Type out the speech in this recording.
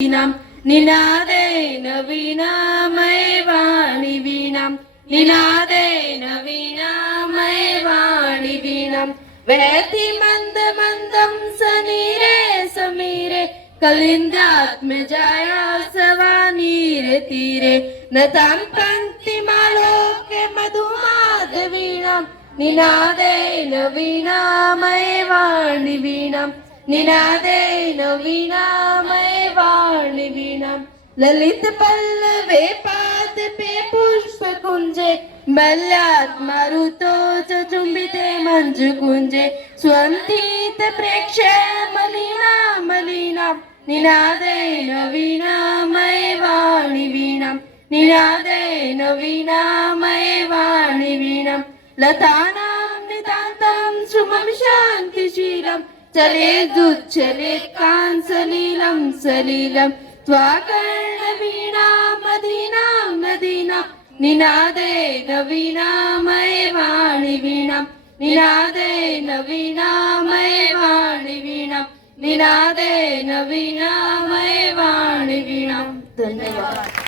वीणां निनादेन वीणामय वाणि वीणां निनादेन वीणामय वाणि वीणां वहति मंद मंदं समीरे समीरे कलिन्दात्मजाया सवानीरे तीरे नतां पङ्क्तिमालोके मधुमाधवीणां निनादेन वीणामय वाणि वीणां निनादेन वीणामय वाणि वीणां ललित पल्लवे पादपे पुष्पकुञ्जे मल्यात्मरुतो च चुम्बिते मञ्जुकुञ्जे स्वन्तीत प्रेक्ष्य मलिना मलिनां निनादेन वीणामय वाणि वीणां निनादेन वीणामय वाणि वीणां लतानां नितान्तं सुमं शान्तिशीलं चलेदुच्चले कांसलीलं सलीलं त्वाकर्णवीणां मदीनां नदीनां निनादेन वीणामय वाणि वीणां निनादेन वीणामय वाणि वीणां निनादेन वीणामय वाणि वीणां। धन्यवाद।